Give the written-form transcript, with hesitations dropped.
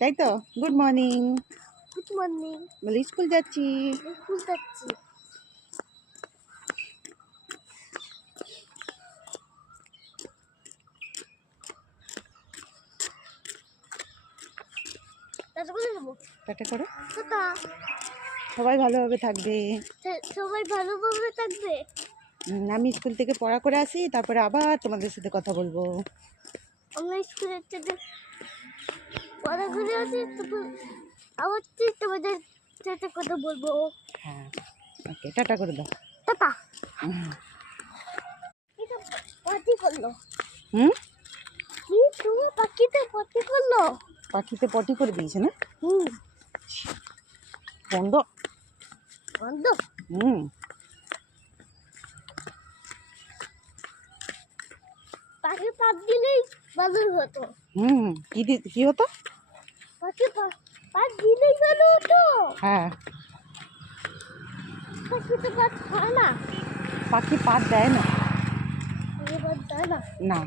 তাই তো? Good morning. Good morning. বলে স্কুল যাচ্ছি। স্কুল যাচ্ছি। টাটা করো। টাটা। সবাই ভালোভাবে থাকবে। সবাই ভালোভাবে থাকবে। আমি স্কুল থেকে পড়া করে আসি, তারপরে আবার তোমাদের সাথে কথা বলবো। আমরা স্কুলের থেকে পড়া করে আসি, তারপর আবার তোমাদের সাথে কথা বলবো। হ্যাঁ, ওকে, টাটা করে দাও। টাটা। এটা পার্টি করলো। কি তুমি পাখিতে পার্টি করলো? পাখিতে পটি করে দিয়েছে না? বন্ধ। বন্ধ। পাখি পাত দিলেই ভালো হতো। কি হতো? পাখি পাত দিলেই ভালো হতো। হ্যাঁ, পাখি তো পাত খায় না। পাখি পাত দেয় না। পাত দেয় না। না।